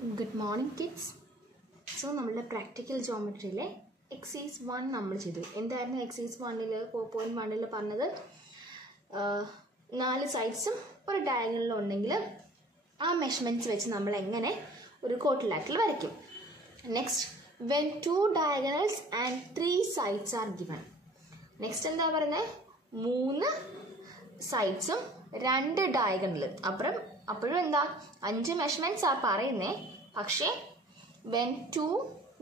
Good morning, kids. So, we will practical geometry. Exercise 1 നമ്മൾ ചെയ്തു. എന്തായിരുന്നു exercise 1ൽ 4.1ൽ പറഞ്ഞത്? 4 സൈഡ്സും ഒരു ഡയഗണലും ഉണ്ടെങ്കിൽ ആ മെഷർമെന്റ്സ് വെച്ച് നമ്മൾ എങ്ങനെ ഒരു quadrilateral വരയ്ക്കും. Next, when 2 diagonals and 3 sides are given. Next എന്താ പറയുന്നത്? 3 സൈഡ്സും 2 ഡയഗണലും. അപ്പോഴും എന്താ 5 മെഷർമെന്റ്സ് ആ പറയുന്നേ. പക്ഷേ when 2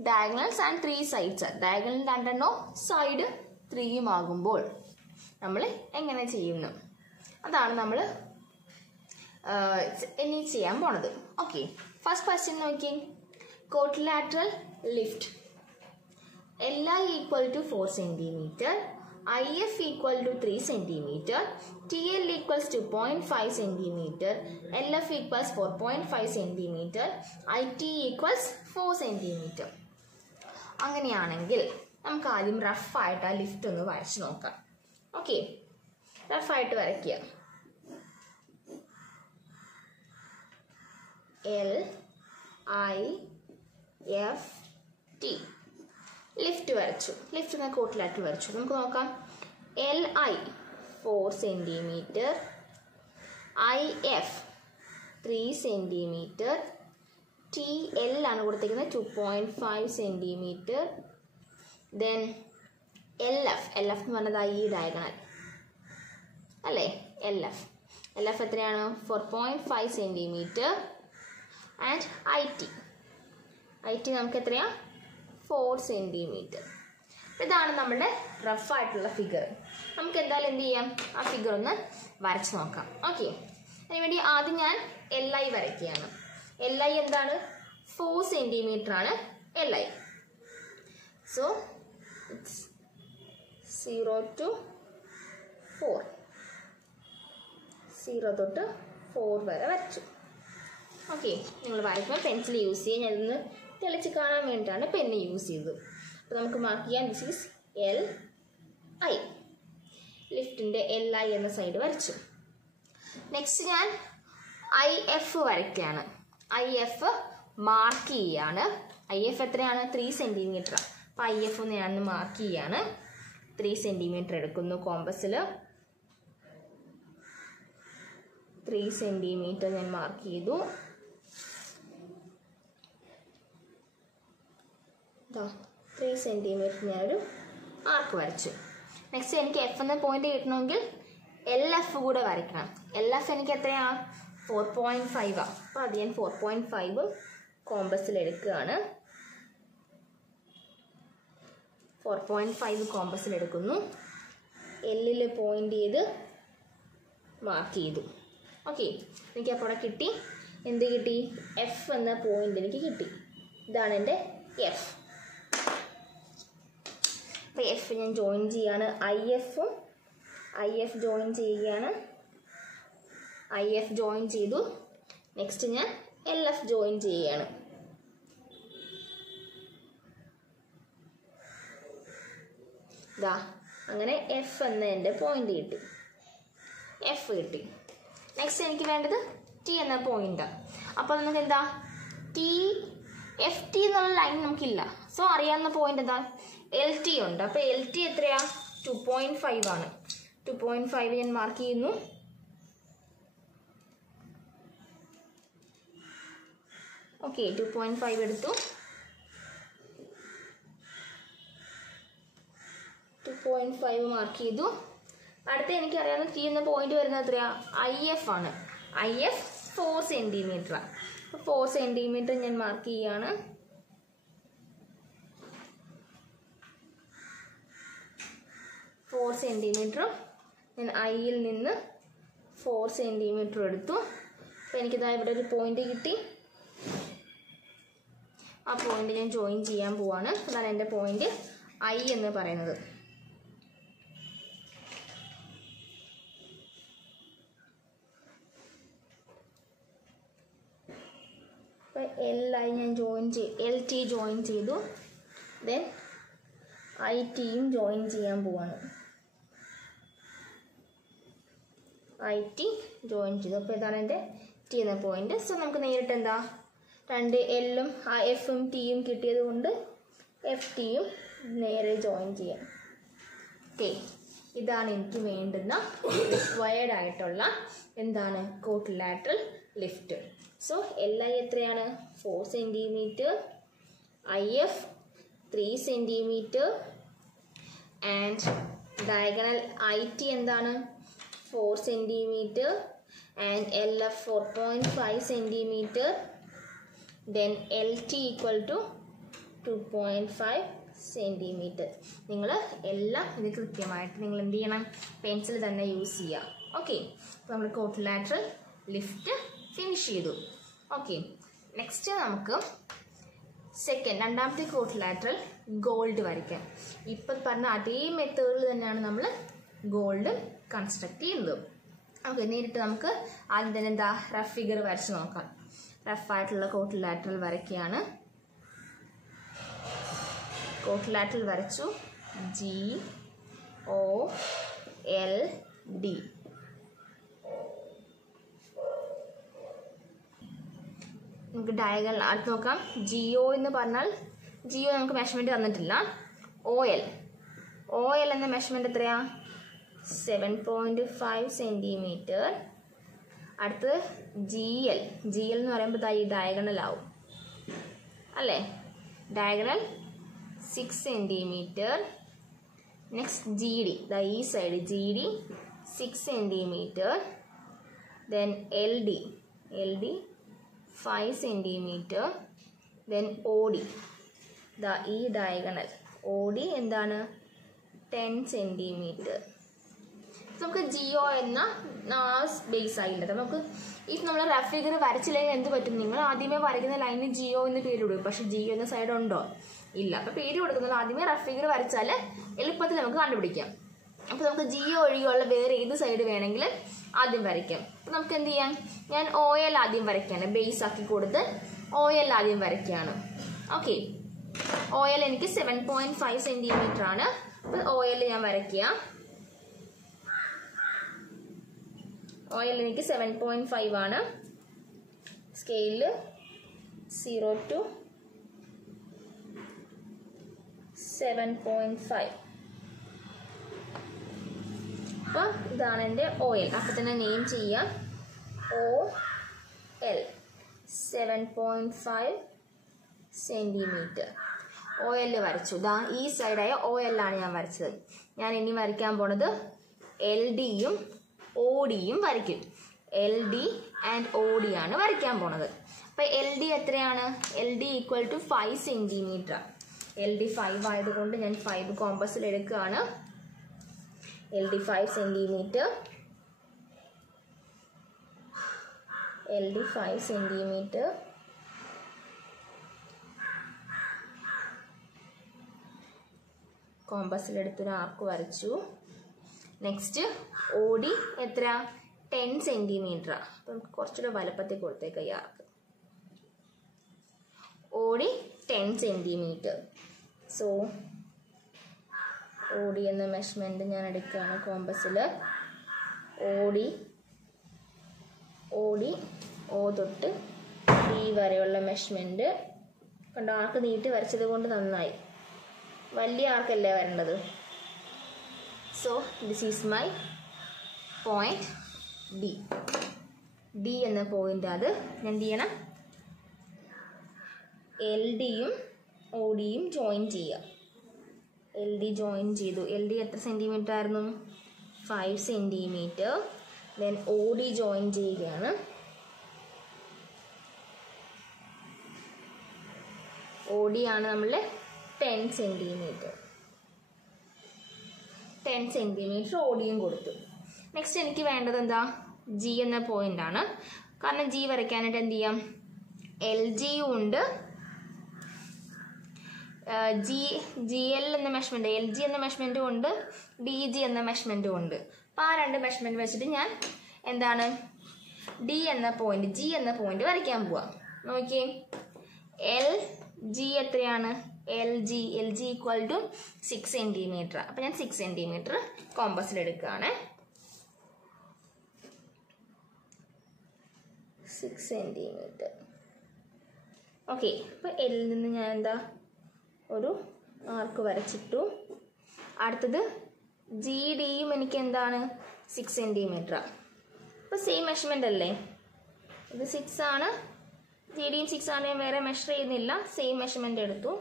diagonals and 3 sides are diagonal 2 side 3 ആകുമ്പോൾ നമ്മൾ എങ്ങനെ ചെയ്യുന്നു അതാണ് നമ്മൾ ഇനി ചെയ്യാൻ പോണത്. ഓക്കെ, ഫസ്റ്റ് ക്വസ്റ്റ്യൻ നോക്കി. quadrilateral lift LI equal to 4 cm, IF equal to 3 cm, TL equals 2.5 cm, LF equals 4.5 cm, IT equals 4 cm. അങ്ങനെയാണെങ്കിൽ നമുക്ക് ആദ്യം റഫായിട്ട് ആ ലിഫ്റ്റ് ഒന്ന് വരച്ച് നോക്കാം. ഓക്കെ, റഫായിട്ട് വരയ്ക്കുക. LIFT ലിഫ്റ്റ് വരച്ചു. ലിഫ്റ്റ് quadrilateral വരച്ചു. നമുക്ക് നോക്കാം. LI 4 cm, IF 3 cm, TL ആണ് കൊടുത്തിരിക്കുന്നത് 2.5 cm, then LF എന്ന് പറഞ്ഞത് ഈ ഡയഗണൽ അല്ലേ. LF എത്രയാണ്? 4.5 cm ആൻഡ് IT നമുക്ക് എത്രയാ? 4 cm. ഇതാണ് നമ്മുടെ റഫായിട്ടുള്ള ഫിഗർ. നമുക്ക് എന്തായാലും എന്ത് ചെയ്യാം, ആ ഫിഗർ ഒന്ന് വരച്ച് നോക്കാം. ഓക്കെ, അതിനുവേണ്ടി ആദ്യം ഞാൻ LI വരയ്ക്കുകയാണ്. LI എന്താണ്? 4 cm ആണ് LI. സോ ഇറ്റ്സ് 0 to 4, 0 തൊട്ട് 4 വരെ വരച്ചു. ഓക്കെ, നിങ്ങൾ വരയ്ക്കുമ്പോൾ പെൻസിൽ യൂസ് ചെയ്യുക. ഞാനിന്ന് തെളിച്ച് കാണാൻ വേണ്ടിയിട്ടാണ് പെന്ന് യൂസ് ചെയ്തത്. അപ്പോൾ നമുക്ക് മാർക്ക് ചെയ്യാം. This is LI. ലിഫ്റ്റിൻ്റെ LI എന്ന സൈഡ് വരച്ചു. നെക്സ്റ്റ് ഞാൻ IF വരയ്ക്കുകയാണ്. IF മാർക്ക് ചെയ്യാണ്. IF എത്രയാണ്? 3 cm. അപ്പോൾ IF ഞാൻ മാർക്ക് ചെയ്യാണ്. 3 cm എടുക്കുന്നു. കോമ്പസിൽ 3 cm ഞാൻ മാർക്ക് ചെയ്തു. 3 cm ഞാനൊരു ആർക്ക് വരച്ചു. നെക്സ്റ്റ് എനിക്ക് F എന്ന പോയിന്റ് കിട്ടണമെങ്കിൽ LF കൂടെ വരയ്ക്കണം. LF എനിക്ക് എത്രയാണ്? 4.5 ആണ്. അപ്പോൾ അത് ഞാൻ 4.5 കോമ്പസിൽ എടുക്കുകയാണ്. 4.5 കോമ്പസിൽ എടുക്കുന്നു. Lൽ പോയിന്റ് ചെയ്ത് മാർക്ക് ചെയ്തു. ഓക്കെ, എനിക്ക് അപ്പോൾ അവിടെ കിട്ടി. എന്ത് കിട്ടി? F എന്ന പോയിന്റ് എനിക്ക് കിട്ടി. ഇതാണ് എൻ്റെ F. അപ്പോൾ F ഞാൻ ജോയിൻ ചെയ്യാണ്. IF ജോയിൻ ചെയ്യുകയാണ്. IF ജോയിൻ ചെയ്തു. നെക്സ്റ്റ് ഞാൻ LF ജോയിൻ ചെയ്യുകയാണ്. ഇതാ അങ്ങനെ F എന്ന എൻ്റെ പോയിന്റ് കിട്ടി. F കിട്ടി. നെക്സ്റ്റ് എനിക്ക് വേണ്ടത് T എന്ന പോയിന്റാണ്. അപ്പോൾ നമുക്ക് എന്താ FT എന്നുള്ള ലൈൻ നമുക്കില്ല. സോ അറിയാവുന്ന പോയിന്റ് എന്താ? LT ഉണ്ട്. അപ്പോൾ LT എത്രയാ? 2.5 ആണ്. 2.5 ഞാൻ മാർക്ക് ചെയ്യുന്നു. ഓക്കെ, 2.5 എടുത്തു. 2.5 മാർക്ക് ചെയ്തു. അടുത്ത എനിക്കറിയാവുന്ന T എന്ന പോയിന്റ് വരുന്നത് എത്രയാ? IF ആണ്. IF 4 cm ആണ്. 4 cm ഞാൻ മാർക്ക് ചെയ്യാണ്. ഞാൻ ഐയിൽ നിന്ന് 4 cm എടുത്തു. അപ്പോൾ എനിക്കിതാ ഇവിടെ ഒരു പോയിന്റ് കിട്ടി. ആ പോയിന്റ് ഞാൻ ജോയിൻ ചെയ്യാൻ പോവാണ്. അതാണ് എൻ്റെ പോയിന്റ് I എന്ന് പറയുന്നത്. അപ്പോൾ LI ഞാൻ LT ജോയിൻ ചെയ്തു. ദെൻ ITയും ജോയിൻ ചെയ്യാൻ പോവാണ്. IT ജോയിൻ ചെയ്തു. അപ്പോൾ ഇതാണ് എൻ്റെ T എന്ന പോയിന്റ്. സോ നമുക്ക് നേരിട്ട് എന്താ രണ്ട് എല്ലും എഫും ടിയും കിട്ടിയത് കൊണ്ട് എഫ് ടിയും നേരെ ജോയിൻ ചെയ്യാം. ഓക്കെ, ഇതാണ് എനിക്ക് വേണ്ടുന്ന റിക്വയർഡ് ആയിട്ടുള്ള എന്താണ് കോട്ടിലാറ്ററൽ ലിഫ്റ്റ്. സോ LI എത്രയാണ്? 4 centimetre, IF 3 centimetre and diagonal IT എന്താണ്? 4 centimetre and LF 4.5 centimetre. Then LT equal to 2.5 centimetre. നിങ്ങൾ എല്ലാം ഇത് കൃത്യമായിട്ട് നിങ്ങൾ എന്ത് ചെയ്യണം? പെൻസിൽ തന്നെ യൂസ് ചെയ്യുക. ഓക്കെ, അപ്പോൾ നമ്മൾ കോട്ടിലാറ്ററൽ ലിഫ്റ്റ് ഫിനിഷ് ചെയ്തു. ഓക്കെ, നെക്സ്റ്റ് നമുക്ക് രണ്ടാമത്തെ കോട്ടിലാറ്ററൽ ഗോൾഡ് വരയ്ക്കാം. ഇപ്പം പറഞ്ഞ അതേ മെത്തേഡിൽ തന്നെയാണ് നമ്മൾ ഗോൾഡ് കൺസ്ട്രക്ട് ചെയ്യുന്നത്. ഓക്കെ, നേരിട്ട് നമുക്ക് ആദ്യം തന്നെ എന്താ റഫ് ഫിഗർ വരച്ച് നോക്കാം. റഫായിട്ടുള്ള കോട്ടിലാറ്ററൽ വരയ്ക്കുകയാണ്. കോട്ടിലാറ്ററൽ വരച്ചു. GOLD. നമുക്ക് ഡയഗണൽ അടുത്ത് നോക്കാം. GO എന്ന് പറഞ്ഞാൽ GO നമുക്ക് മെഷർമെൻറ്റ് തന്നിട്ടില്ല. OL എന്ന മെഷർമെൻറ്റ് എത്രയാ? 7.5 സെൻറ്റിമീറ്റർ. അടുത്തത് GL എന്ന് പറയുമ്പോൾ ഈ ഡയഗണൽ ആവും അല്ലേ? Diagonal 6 centimetre. നെക്സ്റ്റ് GD, ഈ side GD 6 centimetre. Then LD 5 centimetre. Then OD, ഈ ഡയഗണൽ OD എന്താണ്? 10 സെൻറ്റിമീറ്റർ. നമുക്ക് GO എന്ന ബേസ് ആയില്ല. നമുക്ക് നമ്മൾ റഫ് ഫിഗർ വരച്ചില്ലെങ്കിൽ എന്ത് പറ്റും? നിങ്ങൾ ആദ്യമേ വരയ്ക്കുന്ന ലൈനിന് GO എന്ന് പേര് കൊടുക്കും. പക്ഷെ GO എന്ന സൈഡ് ഉണ്ടോ? ഇല്ല. അപ്പോൾ പേര് കൊടുക്കുന്നത് ആദ്യമേ റഫ് ഫിഗർ വരച്ചാൽ എളുപ്പത്തിൽ നമുക്ക് കണ്ടുപിടിക്കാം. അപ്പോൾ നമുക്ക് GO ഒഴികെയുള്ള വേറെ ഏത് സൈഡ് വേണമെങ്കിലും ആദ്യം വരയ്ക്കാം. അപ്പോൾ നമുക്ക് എന്ത് ചെയ്യാം? ഞാൻ OL ആദ്യം വരയ്ക്കുകയാണ്. ബേസ് ആക്കി കൊടുത്ത് OL ആദ്യം വരയ്ക്കുകയാണ്. ഓക്കെ, OL എനിക്ക് 7.5 സെൻറ്റിമീറ്റർ ആണ്. അപ്പോൾ OL ഞാൻ വരയ്ക്കുക. OL എനിക്ക് 7.5 ആണ്. സ്കെയിലിൽ 0 to 7.5. അപ്പോൾ ഇതാണ് എൻ്റെ OL. അപ്പോൾ തന്നെ നെയിം ചെയ്യാം. OL 7.5 centimetre. OL വരച്ചു. ഈ സൈഡായ OL ആണ് ഞാൻ വരച്ചത്. ഞാൻ ഇനി വരയ്ക്കാൻ പോണത് LDയും ODയും വരയ്ക്കും. LD ആൻഡ് OD ആണ് വരയ്ക്കാൻ പോണത്. അപ്പോൾ LD എത്രയാണ്? LD equal to 5 centimetre. LD 5 ആയതുകൊണ്ട് ഞാൻ 5 കോമ്പസിൽ എടുക്കുകയാണ്. LD 5 centimetre. LD 5 centimetre. കോമ്പസിലെടുത്തൊരു ആർക്ക് വരച്ചു. നെക്സ്റ്റ് OD എത്ര? 10 സെൻറ്റിമീറ്റർ. അപ്പം നമുക്ക് കുറച്ചുകൂടെ വലുപ്പത്തിൽ കൊടുത്തേക്കാം ഈ ആർക്ക്. OD 10 centimetre. സോ OD എന്ന മെഷർമെൻറ്റ് ഞാൻ എടുക്കുകയാണ് കോമ്പസിൽ. OD O തൊട്ട് D വരെയുള്ള മെഷർമെൻറ്റ് കണ്ടോ? ആർക്ക് നീട്ടി വരച്ചത് കൊണ്ട് നന്നായി. വലിയ ആർക്കല്ലേ വരേണ്ടത്. So this is my point D എന്ന പോയിന്റ്. അത് ഞാൻ എന്ത് ചെയ്യണം? LDയും ODയും ജോയിൻ ചെയ്യുക. LD ജോയിൻ ചെയ്തു. LD എത്ര സെൻറ്റിമീറ്റർ ആയിരുന്നു? 5 സെൻറ്റിമീറ്റർ. ദെൻ OD ജോയിൻ ചെയ്യുകയാണ്. OD ആണ് നമ്മളുടെ 10 സെൻറ്റിമീറ്റർ. 10 സെൻറ്റിമീറ്റർ ODയും കൊടുത്തു. നെക്സ്റ്റ് എനിക്ക് വേണ്ടത് എന്താ? G എന്ന പോയിന്റ് ആണ്. കാരണം G വരയ്ക്കാനായിട്ട് എന്ത് ചെയ്യാം? LGയും ഉണ്ട്, GL എന്ന മെഷർമെൻറ്റ്, LG എന്ന മെഷർമെൻറ്റും ഉണ്ട്, DG എന്ന മെഷർമെൻറ്റും ഉണ്ട്. അപ്പോൾ ആ രണ്ട് മെഷർമെൻറ്റ് വെച്ചിട്ട് ഞാൻ എന്താണ് G എന്ന പോയിന്റ് വരയ്ക്കാൻ പോവാം. നോക്കിയേ, LG എത്രയാണ്? LG equal to 6 centimetre. അപ്പോൾ ഞാൻ 6 സെൻറ്റിമീറ്റർ കോമ്പസിലെടുക്കുകയാണ്. 6 സെൻറ്റിമീറ്റർ. ഓക്കെ, അപ്പോൾ എല്ലിൽ നിന്ന് ഞാൻ എന്താ ഒരു ആർക്ക് വരച്ചിട്ടു. അടുത്തത് ജി ഡിയും എനിക്ക് എന്താണ് 6 സെൻറ്റിമീറ്ററാണ്. അപ്പോൾ സെയിം മെഷർമെൻ്റ് അല്ലേ, ഇത് 6 ആണ്, ജി ഡിയും 6 ആണ്, ഞാൻ വേറെ മെഷർ ചെയ്യുന്നില്ല, സെയിം മെഷർമെൻ്റ് എടുത്തു.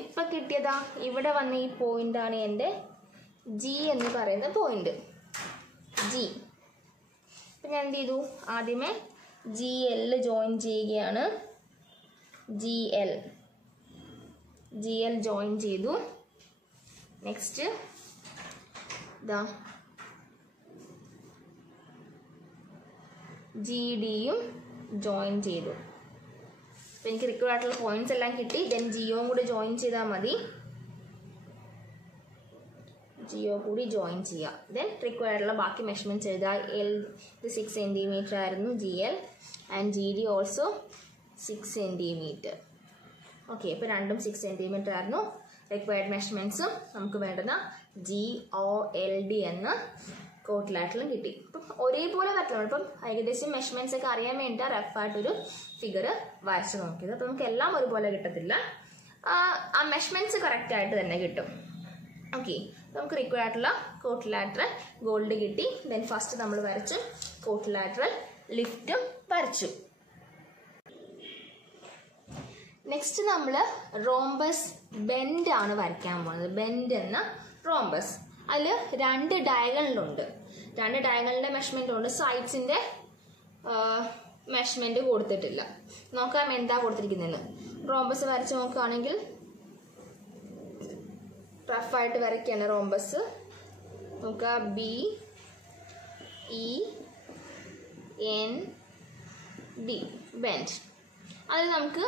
ഇപ്പം കിട്ടിയതാ ഇവിടെ വന്ന ഈ പോയിൻ്റാണ് എൻ്റെ ജി എന്ന് പറയുന്ന പോയിൻ്റ്, ജി. അപ്പം ഞാൻ എന്ത് ചെയ്തു, ആദ്യമേ ജി എൽ ജോയിൻ ചെയ്യുകയാണ്, ജി എൽ ജോയിൻ ചെയ്തു. നെക്സ്റ്റ് ഇതാ ജി ഡിയും ജോയിൻ ചെയ്തു. അപ്പം എനിക്ക് റിക്വയർഡ് ആയിട്ടുള്ള പോയിന്റ്സ് എല്ലാം കിട്ടി. ദെൻ ജിയോയും കൂടി ജോയിൻ ചെയ്താൽ മതി, ജിയോ കൂടി ജോയിൻ ചെയ്യുക. ദെൻ റിക്വയർഡ് ആയിട്ടുള്ള ബാക്കി മെഷർമെൻറ്റ്സ് എഴുതുക. എൽ ഇത് 6 സെൻറ്റിമീറ്റർ ആയിരുന്നു, G L, and G D also 6 centimetre. Okay, ഇപ്പോൾ രണ്ടും 6 സെൻറ്റിമീറ്റർ ആയിരുന്നു. റിക്വയർഡ് മെഷർമെൻറ്റ്സും നമുക്ക് വേണ്ടുന്ന GOLD എന്ന കോട്ടിലായിട്ടും കിട്ടി. ഇപ്പം ഒരേപോലെ വരക്കണം. ഇപ്പം ഏകദേശം മെഷർമെൻറ്റ്സ് ഒക്കെ അറിയാൻ വേണ്ടിയിട്ട് റഫായിട്ടൊരു ഫിഗർ വരച്ച് നോക്കിയത്. അപ്പം നമുക്ക് എല്ലാം ഒരുപോലെ കിട്ടത്തില്ല, ആ മെഷർമെൻറ്റ്സ് കറക്റ്റായിട്ട് തന്നെ കിട്ടും. ഓക്കെ, നമുക്ക് റിക്വയർഡ് ആയിട്ടുള്ള കോട്ടിലാറ്ററൽ ഗോൾഡ് കിട്ടി. ദെൻ ഫസ്റ്റ് നമ്മൾ വരച്ചു കോട്ടിലാറ്ററൽ ലിഫ്റ്റും വരച്ചു. നെക്സ്റ്റ് നമ്മൾ റോംബസ് ബെൻഡ് ആണ് വരയ്ക്കാൻ പോകുന്നത്. ബെൻഡ് എന്ന റോംബസ്, അതിൽ 2 ഡയഗണലുണ്ട്. 2 ഡയഗണലിൻ്റെ മെഷർമെൻ്റ് ഉണ്ട്, സൈഡ്സിൻ്റെ മെഷർമെൻറ്റ് കൊടുത്തിട്ടില്ല. നോക്കാം എന്താ കൊടുത്തിരിക്കുന്നതെന്ന്. റോംബസ് വരച്ച് നോക്കുകയാണെങ്കിൽ റഫായിട്ട് വരയ്ക്കുകയാണ് റോംബസ്. നോക്കുക, BEND, ബെൻഡ്. അത് നമുക്ക്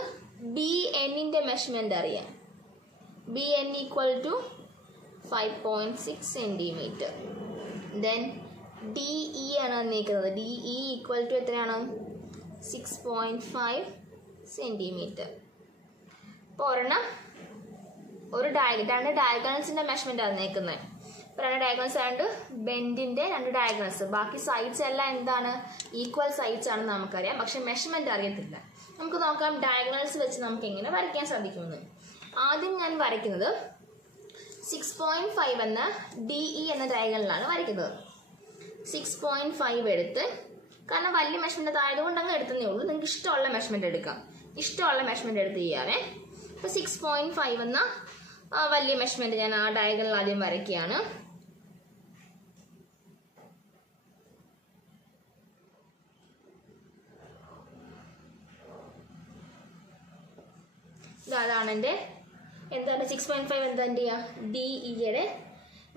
BN മെഷർമെൻ്റ് അറിയാം. BN = 5.6 centimetre. ദെൻ DE ആണ് തന്നിരിക്കുന്നത്. DE = എത്രയാണ്? 6.5 സെൻറ്റിമീറ്റർ. ഇപ്പോൾ ഒരു 2 ഡയഗണൽസിൻ്റെ മെഷർമെൻ്റ് ആണ് തന്നിരിക്കുന്നത്. ഇപ്പോൾ 2 ഡയഗണൽസ് ആയതുകൊണ്ട് ബെൻഡിൻ്റെ 2 ഡയഗണൽസ്, ബാക്കി സൈഡ്സ് എല്ലാം എന്താണ്, ഈക്വൽ സൈഡ്സ് ആണെന്ന് നമുക്കറിയാം, പക്ഷെ മെഷർമെൻ്റ് അറിയത്തില്ല. നമുക്ക് നോക്കാം ഡയഗണൽസ് വെച്ച് നമുക്ക് എങ്ങനെ വരയ്ക്കാൻ സാധിക്കുമെന്ന്. ആദ്യം ഞാൻ വരയ്ക്കുന്നത് 6.5 എന്ന DE എന്ന ഡയഗണലാണ് വരയ്ക്കുന്നത്. 6.5 എടുത്ത്, കാരണം വലിയ മെഷർമെൻ്റ് ആയതുകൊണ്ട് അങ്ങ് എടുത്തതേ ഉള്ളൂ, നിങ്ങൾക്ക് ഇഷ്ടമുള്ള മെഷർമെൻ്റ് എടുക്കാം, ഇഷ്ടമുള്ള മെഷർമെൻ്റ് എടുത്ത് ചെയ്യാവേ. അപ്പോൾ 6.5 എന്ന വലിയ മെഷർമെൻ്റ് ഞാൻ ആ ഡയഗണൽ ആദ്യം വരയ്ക്കുകയാണ്. അതാണ് എൻ്റെ എന്താണ് 6.5 എന്താ എൻ്റെ DEയുടെ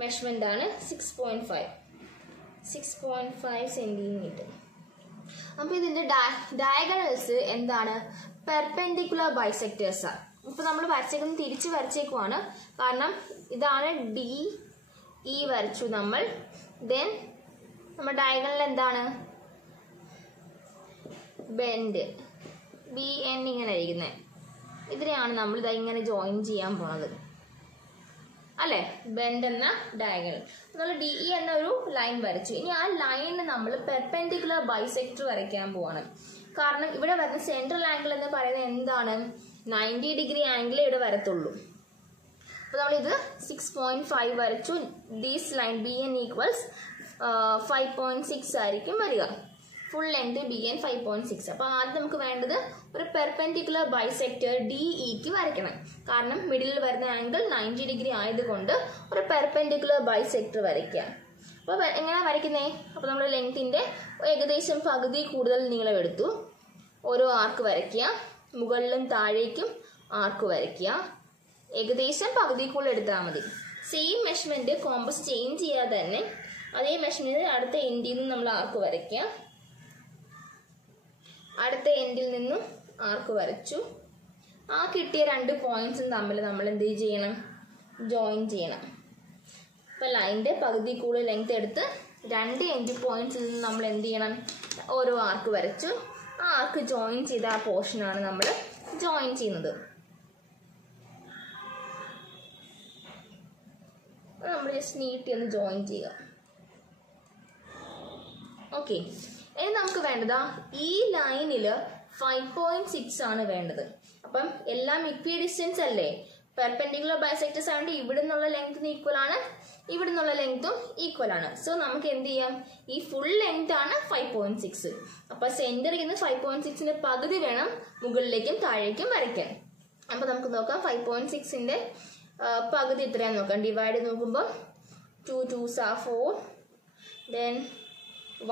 മെഷർമെൻ്റ് ആണ് 6.5 സെൻറ്റിമീറ്റർ. അപ്പോൾ ഇതിൻ്റെ ഡയഗണൽസ് എന്താണ്, പെർപെൻഡിക്കുലർ ബൈസെക്ടേഴ്സാണ്. ഇപ്പോൾ നമ്മൾ വരച്ചേക്കുന്നത് തിരിച്ച് വരച്ചേക്കുവാണ്, കാരണം ഇതാണ് DE വരച്ചു നമ്മൾ. ദെൻ നമ്മുടെ ഡയഗണൽ എന്താണ്, ബെൻഡ് BN ഇങ്ങനെ ഇരിക്കുന്നത്. ഇതിനെയാണ് നമ്മൾ ഇങ്ങനെ ജോയിൻ ചെയ്യാൻ പോണത് അല്ലേ, ബെൻഡ് എന്ന ഡയഗണൽ. നമ്മൾ DE എന്ന ഒരു ലൈൻ വരച്ചു. ഇനി ആ ലൈനിന് നമ്മൾ പെർപെൻഡിക്കുലർ ബൈസെക്ടർ വരയ്ക്കാൻ പോവാണ്. കാരണം ഇവിടെ വരുന്ന സെൻട്രൽ ആംഗിൾ എന്ന് പറയുന്നത് എന്താണ്, 90 ഡിഗ്രി ആംഗിൾ ഇവിടെ വരത്തുള്ളൂ. അപ്പോൾ നമ്മളിത് 6.5 വരച്ചു. ദിസ് ലൈൻ BN = 5.6 ആയിരിക്കും വരിക. Full length BN 5.6. അപ്പോൾ ആദ്യം നമുക്ക് വേണ്ടത് ഒരു പെർപെൻഡിക്കുലർ ബൈസെക്ടർ DEക്ക് വരയ്ക്കണം. കാരണം മിഡിലിൽ വരുന്ന ആംഗിൾ 90 ഡിഗ്രി ആയതുകൊണ്ട് ഒരു പെർപെൻഡിക്കുലർ ബൈസെക്ടർ വരയ്ക്കുക. അപ്പോൾ എങ്ങനെയാണ് വരയ്ക്കുന്നത്? അപ്പോൾ നമ്മൾ ലെങ്ത്തിൻ്റെ ഏകദേശം പകുതി കൂടുതൽ നീളം എടുത്തു. ഓരോ ആർക്ക് വരയ്ക്കുക, മുകളിലും താഴേക്കും ആർക്ക് വരയ്ക്കുക. ഏകദേശം പകുതി കൂടുതൽ എടുത്താൽ മതി. സെയിം മെഷർമെൻറ്റ് കോമ്പസ് ചേഞ്ച് ചെയ്യാതെ തന്നെ അതേ മെഷർമെൻറ്റ് അടുത്ത എൻഡിൽ നിന്ന് നമ്മൾ ആർക്ക് വരയ്ക്കുക. അടുത്ത എൻഡിൽ നിന്നും ആർക്ക് വരച്ചു. ആ കിട്ടിയ 2 പോയിന്റ്സും തമ്മിൽ നമ്മൾ എന്ത് ചെയ്യണം, ജോയിൻ ചെയ്യണം. ഇപ്പോൾ ലൈനിൻ്റെ പകുതി കൂടുതൽ ലെങ്ത് എടുത്ത് 2 എൻഡ് പോയിന്റ്സിൽ നിന്ന് നമ്മൾ എന്ത് ചെയ്യണം, ഓരോ ആർക്ക് വരച്ചു. ആ ആർക്ക് ജോയിൻ ചെയ്ത ആ പോർഷനാണ് നമ്മൾ ജോയിൻ ചെയ്യുന്നത്. നമ്മൾ ജസ്റ്റ് നീട്ടി ഒന്ന് ജോയിൻ ചെയ്യുക. ഓക്കെ, ഇനി നമുക്ക് വേണ്ടതാ ഈ ലൈനിൽ 5.6 ആണ് വേണ്ടത്. അപ്പം എല്ലാം ഇക്വി ഡിസ്റ്റൻസ് അല്ലേ, പെർപെൻഡിക്കുലർ ബൈസെക്ടേഴ്സ് ആയതുകൊണ്ട് ഇവിടെ നിന്നുള്ള ലെങ്ത്തും ഈക്വൽ ആണ്, ഇവിടെ നിന്നുള്ള ലെങ്ത്തും ഈക്വൽ ആണ്. സോ നമുക്ക് എന്ത് ചെയ്യാം, ഈ ഫുൾ ലെങ്ത് ആണ് 5.6. അപ്പൊ സെന്ററിൽ നിന്ന് 5.6ന്റെ പകുതി വേണം മുകളിലേക്കും താഴേക്കും വരയ്ക്കാൻ. അപ്പൊ നമുക്ക് നോക്കാം 5.6ന്റെ പകുതി എത്രയാന്ന് നോക്കാം. ഡിവൈഡ് നോക്കുമ്പോൾ 2 2s are 4, then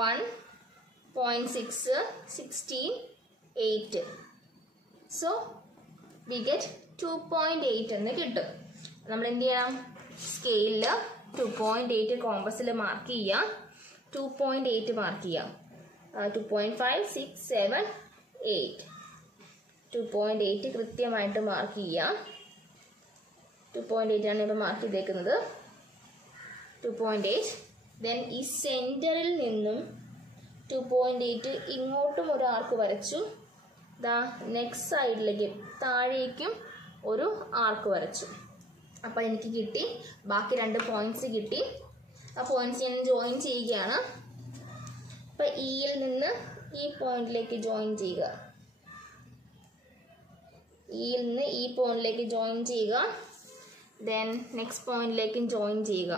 1.6 16 8. So we get 2.8 എന്ന് കിട്ടും. നമ്മൾ എന്ത് ചെയ്യണം, സ്കെയിലിൽ 2.8 കോമ്പസിൽ മാർക്ക് ചെയ്യാം. 2.8 മാർക്ക് ചെയ്യാം. 2.5 6 7 8 2.8 കൃത്യമായിട്ട് മാർക്ക് ചെയ്യാം. 2.8 ആണ് ഇപ്പോൾ മാർക്ക് ചെയ്തേക്കുന്നത്. 2.8. ദെൻ ഈ സെൻറ്ററിൽ നിന്നും 2.8 ഇങ്ങോട്ടും ഒരു ആർക്ക് വരച്ചു. ദാ നെക്സ്റ്റ് സൈഡിലേക്ക് താഴേക്കും ഒരു ആർക്ക് വരച്ചു. അപ്പോൾ എനിക്ക് കിട്ടി, ബാക്കി 2 പോയിന്റ്സ് കിട്ടി. ആ പോയിന്റ്സ് ഞാൻ ജോയിൻ ചെയ്യുകയാണ്. അപ്പോൾ ഇയിൽ നിന്ന് ഈ പോയിന്റിലേക്ക് ജോയിൻ ചെയ്യുക, ഇയിൽ നിന്ന് ഈ പോയിന്റിലേക്ക് ജോയിൻ ചെയ്യുക. ദെൻ നെക്സ്റ്റ് പോയിന്റിലേക്കും ജോയിൻ ചെയ്യുക.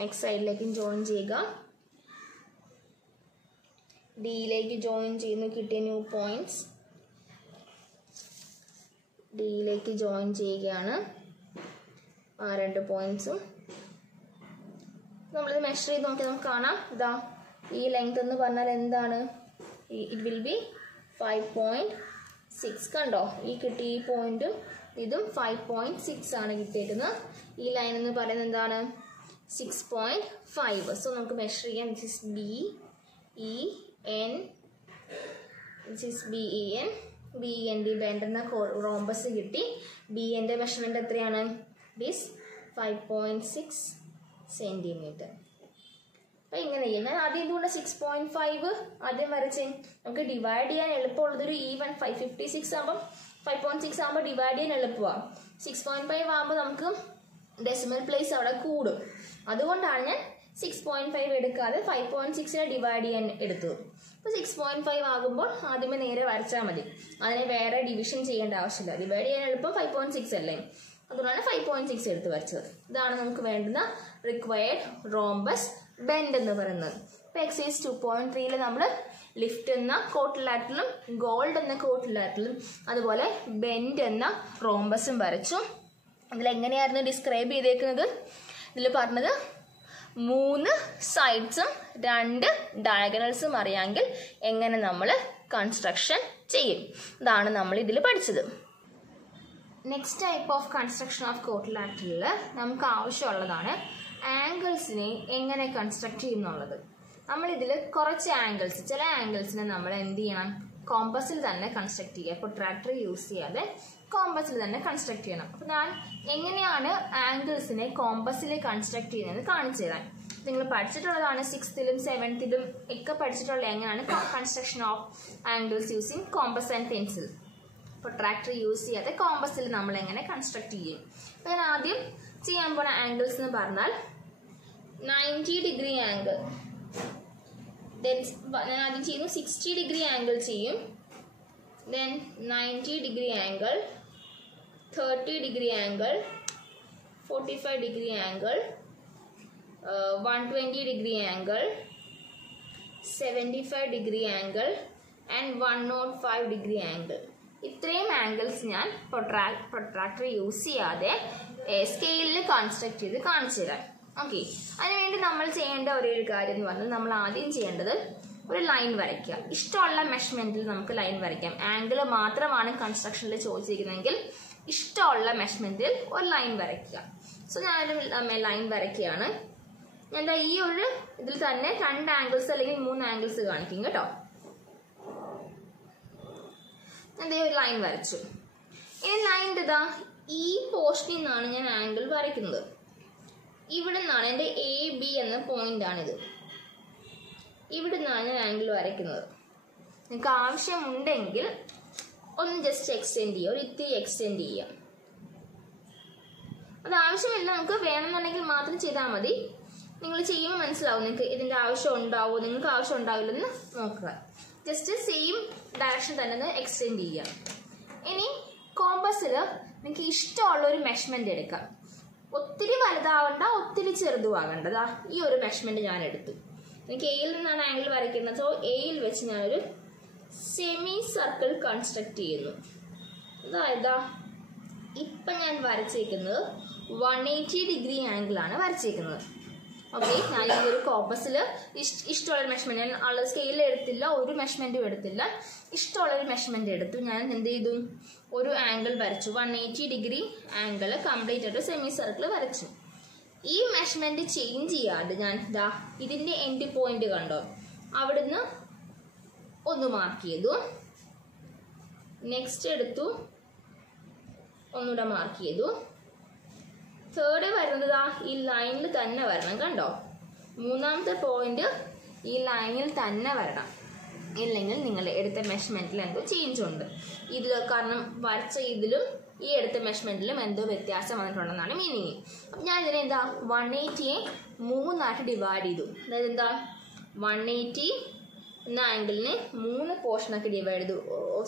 നെക്സ്റ്റ് സൈഡിലേക്കും ജോയിൻ ചെയ്യുക. ഡിയിലേക്ക് ജോയിൻ ചെയ്യുന്നു, കിട്ടിയ ന്യൂ പോയിന്റ്സ്. ഡിയിലേക്ക് ജോയിൻ ചെയ്യുകയാണ് ആ 2 പോയിന്റ്സും. നമ്മളിത് മെഷർ ചെയ്ത് നോക്കി നമുക്ക് കാണാം. ഇതാ ഈ ലെങ്ത് എന്ന് പറഞ്ഞാൽ എന്താണ്, ഇറ്റ് വിൽ ബി 5.6. കണ്ടോ, ഈ കിട്ടിയ ഈ പോയിന്റും ഇതും 5.6 ആണ് കിട്ടിയിരിക്കുന്നത്. ഈ ലൈൻ എന്ന് പറയുന്നത് എന്താണ്, 6.5. സോ നമുക്ക് മെഷർ ചെയ്യാം. This is BEN, this is BEN. BEN bend എന്ന റോംബസ് കിട്ടി. BEൻ്റെ മെഷർമെന്റ് എത്രയാണ്, ദിസ് 5.6 സെന്റിമീറ്റർ. അപ്പം ഇങ്ങനെ ചെയ്യാം. ഞാൻ ആദ്യം എന്തുകൊണ്ട് 6.5 ആദ്യം വരച്ചേ, നമുക്ക് ഡിവൈഡ് ചെയ്യാൻ എളുപ്പമുള്ളതൊരു ഈവൻ 556 ആകുമ്പോൾ 5.6 ആകുമ്പോൾ ഡിവൈഡ് ചെയ്യാൻ എളുപ്പമാണ്. 6.5 ആകുമ്പോൾ നമുക്ക് ഡെസിമൽ പ്ലേസ് അവിടെ കൂടും. അതുകൊണ്ടാണ് ഞാൻ 6.5 എടുക്കാതെ 5.6 ഡിവൈഡ് ചെയ്യാൻ എടുത്തത്. അപ്പോൾ 6.5 ആകുമ്പോൾ ആദ്യമേ നേരെ വരച്ചാൽ മതി, അതിനെ വേറെ ഡിവിഷൻ ചെയ്യേണ്ട ആവശ്യമില്ല. ഡിവൈഡ് ചെയ്യാൻ എളുപ്പം 5.6 അല്ലേ, അതുകൊണ്ടാണ് 5.6 എടുത്ത് വരച്ചത്. ഇതാണ് നമുക്ക് വേണ്ടുന്ന റിക്വയർഡ് റോംബസ് ബെൻഡ് എന്ന് പറയുന്നത്. ഇപ്പോൾ എക്സസൈസ് 2.3 നമ്മൾ ലിഫ്റ്റ് എന്ന കോട്ടിലാറ്ററലും ഗോൾഡ് എന്ന കോട്ടിലാറ്ററലും അതുപോലെ ബെൻഡ് എന്ന റോംബസും വരച്ചു. ഇതിലെങ്ങനെയായിരുന്നു ഡിസ്ക്രൈബ് ചെയ്തേക്കുന്നത്, ഇതിൽ പറഞ്ഞത് 3 സൈഡ്സും 2 ഡയഗണൽസും അറിയാമെങ്കിൽ എങ്ങനെ നമ്മൾ കൺസ്ട്രക്ഷൻ ചെയ്യും, ഇതാണ് നമ്മൾ ഇതിൽ പഠിച്ചത്. Next type of construction of കോട്ടിലാറ്ററലിൽ നമുക്ക് ആവശ്യമുള്ളതാണ് ആംഗിൾസിനെ എങ്ങനെ കൺസ്ട്രക്ട് ചെയ്യുന്നുള്ളത്. നമ്മളിതിൽ കുറച്ച് ആംഗിൾസ്, ചില ആംഗിൾസിനെ നമ്മൾ എന്ത് ചെയ്യണം, കോമ്പസിൽ തന്നെ കൺസ്ട്രക്ട് ചെയ്യുക. പ്രൊട്രാക്ടർ യൂസ് ചെയ്യാതെ കോമ്പസിൽ തന്നെ കൺസ്ട്രക്ട് ചെയ്യണം. അപ്പോൾ ഞാൻ എങ്ങനെയാണ് ആംഗിൾസിനെ കോമ്പസിൽ കൺസ്ട്രക്ട് ചെയ്യുന്നത് കാണിച്ചു തരാം. നിങ്ങൾ പഠിച്ചിട്ടുള്ളതാണ് 6th-ലും 7th-ലും ഒക്കെ പഠിച്ചിട്ടുള്ള എങ്ങനെയാണ് construction of angles using compass and pencil. Protractor use ചെയ്യാതെ കോമ്പസിൽ നമ്മൾ എങ്ങനെ കൺസ്ട്രക്ട് ചെയ്യും. അപ്പോൾ ഞാൻ ആദ്യം ചെയ്യാൻ പോണ ആംഗിൾസ് എന്ന് പറഞ്ഞാൽ 90 ഡിഗ്രി ആംഗിൾ. ഞാൻ ആദ്യം ചെയ്യുന്നു 60 ഡിഗ്രി ആംഗിൾ ചെയ്യും. Then 90 degree angle, 30 degree angle, 45 degree angle, 120 degree angle, 75 degree angle and 105 degree angle. ഇത്രയും ആംഗിൾസ് ഞാൻ പ്രൊട്രാക്ടർ യൂസ് ചെയ്യാതെ സ്കെയിലിൽ കൺസ്ട്രക്ട് ചെയ്ത് കാണിച്ചു തരാം. ഓക്കെ, അതിനുവേണ്ടി നമ്മൾ ചെയ്യേണ്ട ഒരു കാര്യം എന്ന് പറഞ്ഞാൽ നമ്മൾ ആദ്യം ചെയ്യേണ്ടത് ഒരു ലൈൻ വരയ്ക്കുക. ഇഷ്ടമുള്ള മെഷർമെന്റിൽ നമുക്ക് ലൈൻ വരയ്ക്കാം. ആംഗിൾ മാത്രമാണ് കൺസ്ട്രക്ഷനിൽ ചോദിച്ചിരിക്കുന്നതെങ്കിൽ ഇഷ്ടമുള്ള മെഷർമെന്റിൽ ഒരു ലൈൻ വരയ്ക്കുക. സോ ഞാനൊരു ലൈൻ വരയ്ക്കുകയാണ്. ഞാൻ ഈ ഒരു ഇതിൽ തന്നെ 2 ആംഗിൾസ് അല്ലെങ്കിൽ 3 ആംഗിൾസ് കാണിക്കും കേട്ടോ. ഞാൻ ഒരു ലൈൻ വരച്ചു. ഈ ലൈൻ്റെ ഇതാ ഈ പോർഷനിൽ നിന്നാണ് ഞാൻ ആംഗിൾ വരയ്ക്കുന്നത്. ഇവിടെ നിന്നാണ് എൻ്റെ AB എന്ന പോയിന്റ് ആണിത്. ഇവിടെ നിന്നാണ് ഞാൻ ആംഗിൾ വരയ്ക്കുന്നത്. നിങ്ങൾക്ക് ആവശ്യമുണ്ടെങ്കിൽ ഒന്ന് ജസ്റ്റ് എക്സ്റ്റെൻഡ് ചെയ്യുക, ഒരു ഇത്തിരി എക്സ്റ്റെൻഡ് ചെയ്യുക. അത് ആവശ്യമില്ല, നമുക്ക് വേണമെന്നുണ്ടെങ്കിൽ മാത്രം ചെയ്താൽ മതി. നിങ്ങൾ ചെയ്യുമ്പോൾ മനസ്സിലാവും നിങ്ങൾക്ക് ഇതിൻ്റെ ആവശ്യം ഉണ്ടാവുമോ, നിങ്ങൾക്ക് ആവശ്യം ഉണ്ടാവില്ലെന്ന് നോക്കുക. ജസ്റ്റ് സെയിം ഡയറക്ഷൻ തന്നെ എക്സ്റ്റെൻഡ് ചെയ്യുക. ഇനി കോമ്പസിൽ നിങ്ങൾക്ക് ഇഷ്ടമുള്ള ഒരു മെഷർമെൻറ്റ് എടുക്കാം. ഒത്തിരി വലുതാവണ്ട, ഒത്തിരി ചെറുതുമാകേണ്ടതാ. ഈ ഒരു മെഷർമെൻറ്റ് ഞാൻ എടുത്തു. എനിക്ക് എയിൽ നിന്നാണ് ആംഗിൾ വരയ്ക്കുന്നത്. സോ എയിൽ വെച്ച് ഞാനൊരു സെമി സർക്കിൾ കൺസ്ട്രക്ട് ചെയ്യുന്നു. അതായത് ഇപ്പം ഞാൻ വരച്ചേക്കുന്നത് 180 ഡിഗ്രി ആംഗിളാണ് വരച്ചേക്കുന്നത്. ഓക്കെ, ഞാൻ ഈ ഒരു കോമ്പസിൽ ഇഷ്ടമുള്ളൊരു മെഷർമെൻറ്റ്, ഞാൻ ആൾ സ്കെയിൽ എടുത്തില്ല, ഒരു മെഷർമെൻറ്റും എടുത്തില്ല, ഇഷ്ടമുള്ളൊരു മെഷർമെൻറ്റ് എടുത്തു. ഞാൻ എന്ത് ചെയ്തു, ഒരു ആംഗിൾ വരച്ചു. 180 ഡിഗ്രി ആംഗിൾ കംപ്ലീറ്റ് ആയിട്ട് സെമി സർക്കിൾ വരച്ചു. ഈ മെഷർമെൻറ്റ് ചേഞ്ച് ചെയ്യാണ്ട് ഞാൻ ഇതാ ഇതിൻ്റെ എൻഡ് പോയിന്റ് കണ്ടോ, അവിടുന്ന് ഒന്ന് മാർക്ക് ചെയ്തു. നെക്സ്റ്റ് എടുത്തു, ഒന്നുകൂടെ മാർക്ക് ചെയ്തു. തേർഡ് വരുന്നത് ഈ ലൈനിൽ തന്നെ വരണം. കണ്ടോ, മൂന്നാമത്തെ പോയിന്റ് ഈ ലൈനിൽ തന്നെ വരണം. ഇല്ലെങ്കിൽ നിങ്ങൾ എടുത്ത മെഷർമെൻറ്റിൽ എന്തോ ചേഞ്ച് ഉണ്ട്. ഇതിൽ കാരണം വരച്ച ഇതിലും ഈ എടുത്ത മെഷർമെൻറ്റിലും എന്തോ വ്യത്യാസം വന്നിട്ടുണ്ടെന്നാണ് മീനിങ്. അപ്പം ഞാൻ ഇതിനെ എന്താ 180യെ 3ആയിട്ട് ഡിവൈഡ് ചെയ്തു. അതായത് എന്താ 180 എന്ന ആംഗിളിനെ 3 പോർഷനാക്കി ഡിവൈഡ് ചെയ്തു.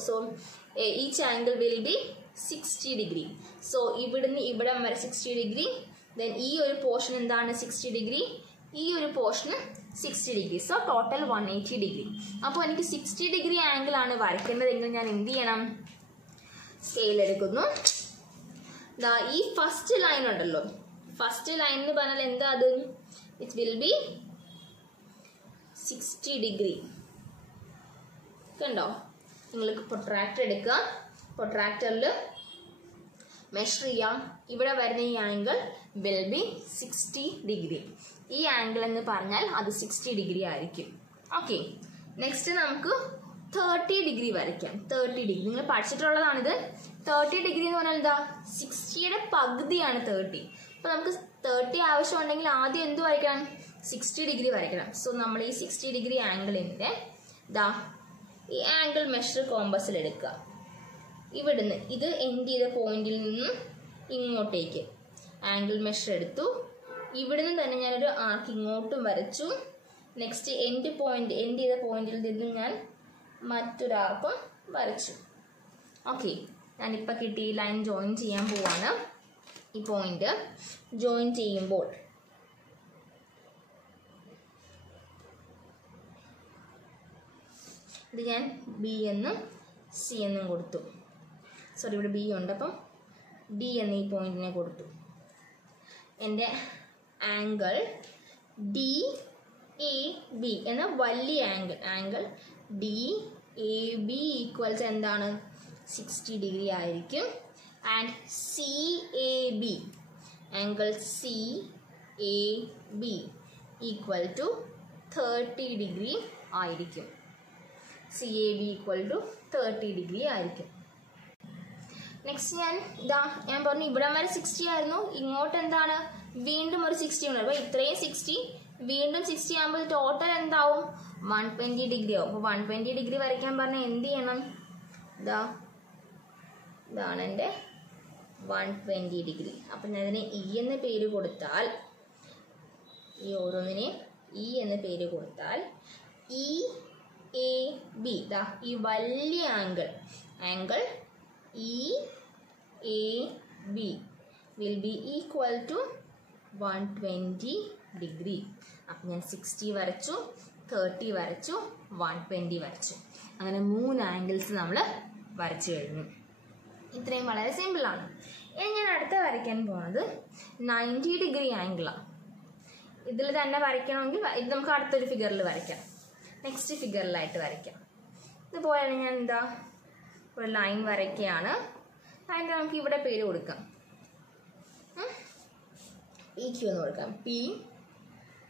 So each angle will be 60 degree. So ഇവിടുന്ന് ഇവിടം വരെ 60 ഡിഗ്രി, ദെൻ ഈ ഒരു പോർഷൻ എന്താണ് 60 ഡിഗ്രി, ഈ ഒരു പോർഷന് 60 ഡിഗ്രി. So total 180 degree. അപ്പോൾ എനിക്ക് 60 ഡിഗ്രി ആംഗിൾ ആണ് വരയ്ക്കേണ്ടതെങ്കിൽ ഞാൻ എന്ത് ചെയ്യണം, സ്കെയിൽ എടുക്കുന്നു. ഈ ഫസ്റ്റ് ലൈൻ ഉണ്ടല്ലോ, ഫസ്റ്റ് ലൈൻ എന്ന് പറഞ്ഞാൽ എന്താ അത്, ഇറ്റ് വിൽ ബി 60 ഡിഗ്രി. കണ്ടോ, നിങ്ങൾക്ക് പ്രൊട്രാക്ടർ എടുക്കുക, പ്രൊട്രാക്ടറിൽ മെഷർ ചെയ്യാം. ഇവിടെ വരുന്ന ഈ ആംഗിൾ വിൽ ബി 60 ഡിഗ്രി. ഈ ആംഗിൾ എന്ന് പറഞ്ഞാൽ അത് 60 ഡിഗ്രി ആയിരിക്കും. ഓക്കെ, നെക്സ്റ്റ് നമുക്ക് 30 ഡിഗ്രി വരയ്ക്കാം. 30 ഡിഗ്രി നിങ്ങൾ പഠിച്ചിട്ടുള്ളതാണിത്. 30 ഡിഗ്രി എന്ന് പറഞ്ഞാൽ എന്താ, 60യുടെ പകുതിയാണ് 30. അപ്പോൾ നമുക്ക് 30 ആവശ്യമുണ്ടെങ്കിൽ ആദ്യം എന്ത് വരയ്ക്കണം, 60 ഡിഗ്രി വരയ്ക്കണം. സോ നമ്മൾ ഈ 60 ഡിഗ്രി ആംഗിളിൻ്റെ ഈ ആംഗിൾ മെഷർ കോമ്പസിൽ എടുക്കുക. ഇവിടുന്ന് ഇത് എൻഡ് ചെയ്ത പോയിന്റിൽ നിന്ന് ഇങ്ങോട്ടേക്ക് ആംഗിൾ മെഷർ എടുത്തു. ഇവിടുന്ന് തന്നെ ഞാനൊരു ആർക്ക് ഇങ്ങോട്ടും വരച്ചു. നെക്സ്റ്റ് എൻഡ് ചെയ്ത പോയിന്റിൽ നിന്ന് ഞാൻ മറ്റൊരു ആർക്കും വരച്ചു. ഓക്കെ, ഞാനിപ്പോൾ കിട്ടി ലൈൻ ജോയിൻ ചെയ്യാൻ പോവാണ്. ഈ പോയിന്റ് ജോയിൻ ചെയ്യുമ്പോൾ ഇത് ഞാൻ ബി എന്നും സി എന്നും കൊടുത്തു. സോറി, ഇവിടെ ബി ഉണ്ട്, അപ്പം ഡി എന്ന ഈ പോയിന്റിനെ കൊടുത്തു. എൻ്റെ ആംഗിൾ ഡി എ ബി എന്ന വലിയ angle D A B equals എന്താണ്, 60 ഡിഗ്രി ആയിരിക്കും. And C A B, angle C A B equal to 30 degree ആയിരിക്കും. C A B equal to 30 degree ആയിരിക്കും. നെക്സ്റ്റ് ഞാൻ പറഞ്ഞു ഇവിടം വരെ 60 ആയിരുന്നു, ഇങ്ങോട്ട് എന്താണ് വീണ്ടും ഒരു 60 ഉണ്ട്. അപ്പോൾ ഇത്രയും 60 വീണ്ടും 60 ആകുമ്പോൾ ടോട്ടൽ എന്താവും, 120 ഡിഗ്രി ആവും. അപ്പോൾ 120 ഡിഗ്രി വരയ്ക്കാൻ പറഞ്ഞാൽ എന്ത് ചെയ്യണം, ഇതാണ് എൻ്റെ 120 ഡിഗ്രി. അപ്പം ഞാൻ ഇതിനെ ഇ എന്ന പേര് കൊടുത്താൽ, ഈ ഓരോന്നിനെ ഇ എന്ന പേര് കൊടുത്താൽ ഇ എ ബി, ഈ വലിയ angle E A B will be equal to 120 degree. അപ്പം ഞാൻ 60 വരച്ചു, 30 വരച്ചു, 120 വരച്ചു. അങ്ങനെ 3 ആംഗിൾസ് നമ്മൾ വരച്ചു കഴിഞ്ഞു. ഇത്രയും വളരെ സിമ്പിളാണ്. ഇനി ഞാൻ അടുത്ത വരയ്ക്കാൻ പോകുന്നത് 90 ഡിഗ്രി ആംഗിളാണ്. ഇതിൽ തന്നെ വരയ്ക്കണമെങ്കിൽ ഇത് നമുക്ക് അടുത്തൊരു ഫിഗറിൽ വരയ്ക്കാം, നെക്സ്റ്റ് ഫിഗറിലായിട്ട് വരയ്ക്കാം. ഇതുപോലെ ഞാൻ ഒരു ലൈൻ വരയ്ക്കുകയാണ്. അതിൻ്റെ നമുക്ക് ഇവിടെ പേര് കൊടുക്കാം, പി ക്യൂ എന്ന് കൊടുക്കാം. P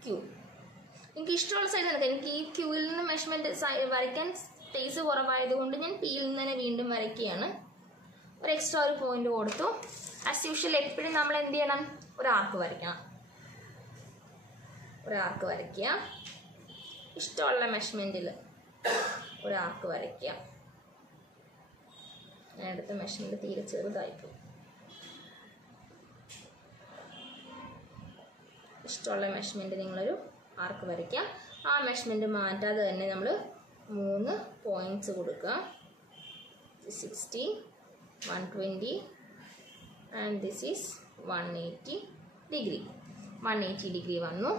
Q. എനിക്ക് ഇഷ്ടമുള്ള സൈസ് എടുക്കാം. എനിക്ക് ഈ ക്യൂവിൽ നിന്ന് മെഷർമെൻറ്റ് വരയ്ക്കാൻ സ്പേസ് കുറവായതുകൊണ്ട് ഞാൻ പിയിൽ നിന്ന് തന്നെ വീണ്ടും വരയ്ക്കുകയാണ്. ഒരു എക്സ്ട്രാ ഒരു പോയിന്റ് കൊടുത്തു. ആസ് യൂഷ്വൽ എപ്പോഴും നമ്മൾ എന്ത് ചെയ്യണം, ഒരു ആർക്ക് വരയ്ക്കണം. ഒരു ആർക്ക് വരയ്ക്കുക, ഇഷ്ടമുള്ള മെഷർമെൻറ്റിൽ ഒരു ആർക്ക് വരയ്ക്കുക. ഞാൻ എടുത്ത മെഷർമെൻറ്റ് തീരെ ചെറുതായിപ്പോയി. ഇഷ്ടമുള്ള മെഷർമെൻറ്റ് നിങ്ങളൊരു ആർക്ക് വരയ്ക്കാം. ആ മെഷർമെൻറ്റ് മാറ്റാതെ തന്നെ നമ്മൾ 3 പോയിൻറ്റ്സ് കൊടുക്കുക. 60, 120 and this is 180 degree. 180 degree വന്നു.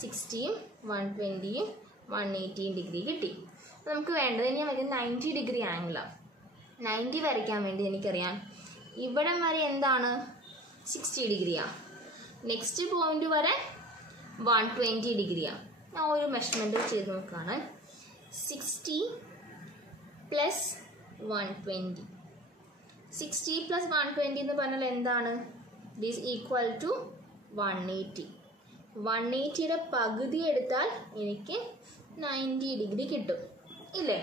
60യും 120യും 180 ഡിഗ്രി കിട്ടി. അപ്പോൾ നമുക്ക് വേണ്ടത് ഇനി നമുക്ക് 90 ഡിഗ്രി ആംഗിളാണ്. 90 വരയ്ക്കാൻ വേണ്ടി എനിക്കറിയാം ഇവിടം വരെ എന്താണ് 60 ഡിഗ്രിയാണ്. നെക്സ്റ്റ് പോയിന്റ് വരെ 120 ഡിഗ്രിയാണ്. ഞാൻ ഒരു മെഷർമെൻറ്റ് ചെയ്ത് നോക്കുകയാണ്. 60 പ്ലസ് 120. 60 പ്ലസ് 120 എന്ന് പറഞ്ഞാൽ എന്താണ്? It is equal to 180. 180യുടെ പകുതി എടുത്താൽ എനിക്ക് 90 ഡിഗ്രി കിട്ടും ഇല്ലേ?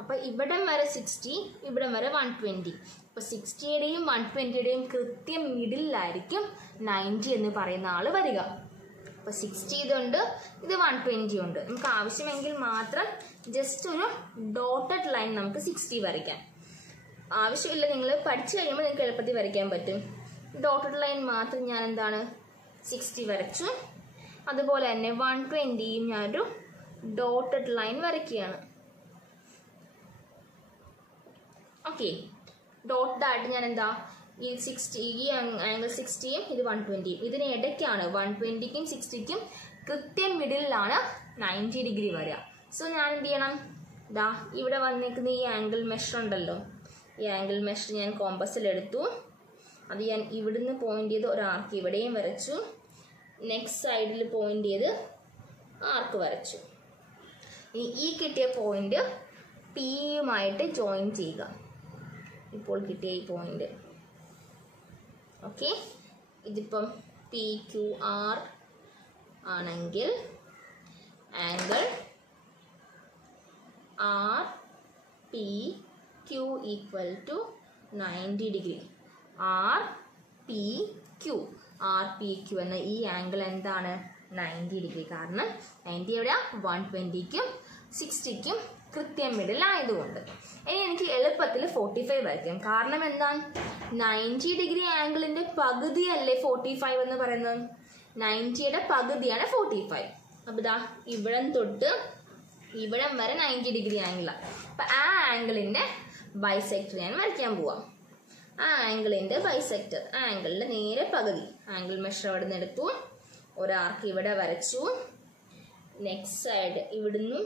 അപ്പോൾ ഇവിടം വരെ 60, ഇവിടം വരെ 120. അപ്പോൾ 60യുടെയും 120യുടെയും കൃത്യം മിഡിലായിരിക്കും 90 എന്ന് പറയുന്ന ആൾ വരിക. അപ്പോൾ 60 ഇതുണ്ട്, ഇത് 120 ഉണ്ട്. നമുക്ക് ആവശ്യമെങ്കിൽ മാത്രം ജസ്റ്റ് ഒരു ഡോട്ടഡ് ലൈൻ നമുക്ക് 60 വരയ്ക്കാം. ആവശ്യമില്ല, നിങ്ങൾ പഠിച്ചു കഴിയുമ്പോൾ നിങ്ങൾക്ക് എളുപ്പത്തിൽ വരയ്ക്കാൻ പറ്റും. ഡോട്ടഡ് ലൈൻ മാത്രം ഞാൻ എന്താണ് 60 വരച്ചു. അതുപോലെ തന്നെ 120യും ഞാനൊരു ഡോട്ടഡ് ലൈൻ വരയ്ക്കുകയാണ്. ഓക്കെ, ഡോട്ടഡായിട്ട് ഞാൻ എന്താ ഈ 60, ഈ ആംഗിൾ 60യും ഇത് 120യും ഇതിന് ഇടയ്ക്കാണ് 120ക്കും 60ക്കും കൃത്യം മിഡിലാണ് 90 ഡിഗ്രി വരിക. സോ ഞാൻ എന്ത് ചെയ്യണം? ദാ ഇവിടെ വന്നിരിക്കുന്ന ഈ ആംഗിൾ മെഷർ ഉണ്ടല്ലോ, ഈ ആംഗിൾ മെഷർ ഞാൻ കോമ്പസിലെടുത്തു. അത് ഞാൻ ഇവിടുന്ന് പോയിന്റ് ചെയ്ത് ഒരു ആർക്ക് ഇവിടെയും വരച്ചു. നെക്സ്റ്റ് സൈഡിൽ പോയിന്റ് ചെയ്ത് ആർക്ക് വരച്ചു. ഈ കിട്ടിയ പോയിന്റ് പിയുമായിട്ട് ജോയിൻ ചെയ്യുക. ഇപ്പോൾ കിട്ടിയ ഈ പോയിന്റ്. ഓക്കെ, ഇതിപ്പം PQR ആണെങ്കിൽ angle RPQ equal to 90 degree. RPQ എന്ന ഈ ആംഗിൾ എന്താണ്? 90 ഡിഗ്രി. കാരണം 90 എവിടെയാ? 120ക്കും 60ക്കും കൃത്യം മിഡിൽ ആയതുകൊണ്ട്. ഇനി എനിക്ക് എളുപ്പത്തിൽ 45 വരയ്ക്കാം. കാരണം എന്താണ്? 90 ഡിഗ്രി ആംഗിളിന്റെ പകുതിയല്ലേ 45 എന്ന് പറയുന്നത്? 90യുടെ പകുതിയാണ് 45. അപ്പോൾ ഇതാ ഇവിടം തൊട്ട് ഇവിടം വരെ 90 ഡിഗ്രി ആംഗിളാണ്. അപ്പം ആ ആംഗിളിന്റെ ബൈസെക്ടർ ഞാൻ വരയ്ക്കാൻ പോവാം. ആ ആംഗിളിന്റെ ബൈസെക്ടർ, ആ ആംഗിളിന്റെ നേരെ പകുതി. ആംഗിൾ മെഷർ അവിടെ നിന്ന് എടുത്തു, ഒരാർക്ക് ഇവിടെ വരച്ചു. നെക്സ്റ്റ് സൈഡ് ഇവിടുന്ന്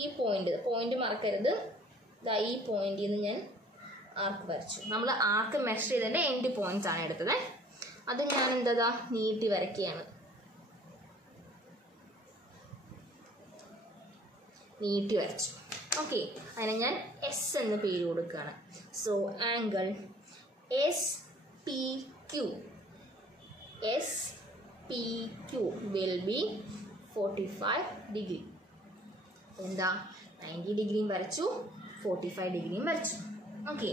ഈ പോയിന്റ് മറക്കരുത്. ഈ പോയിന്റിൽ നിന്ന് ഞാൻ ആർക്ക് വരച്ചു. നമ്മൾ ആർക്ക് മെഷർ ചെയ്തതിന്റെ എൻഡ് പോയിന്റ്സ് ആണ് എടുത്തത്. അത് ഞാൻ എന്താ നീട്ടി വരയ്ക്കുകയാണ്. നീട്ടി വരച്ചു. ഓക്കെ, അതിന് ഞാൻ എസ് എന്ന് പേര് കൊടുക്കുകയാണ്. So angle SPQ will be 45 degree. എന്താ 90 ഡിഗ്രിയും വരച്ചു, 45 ഡിഗ്രിയും വരച്ചു. ഓക്കെ,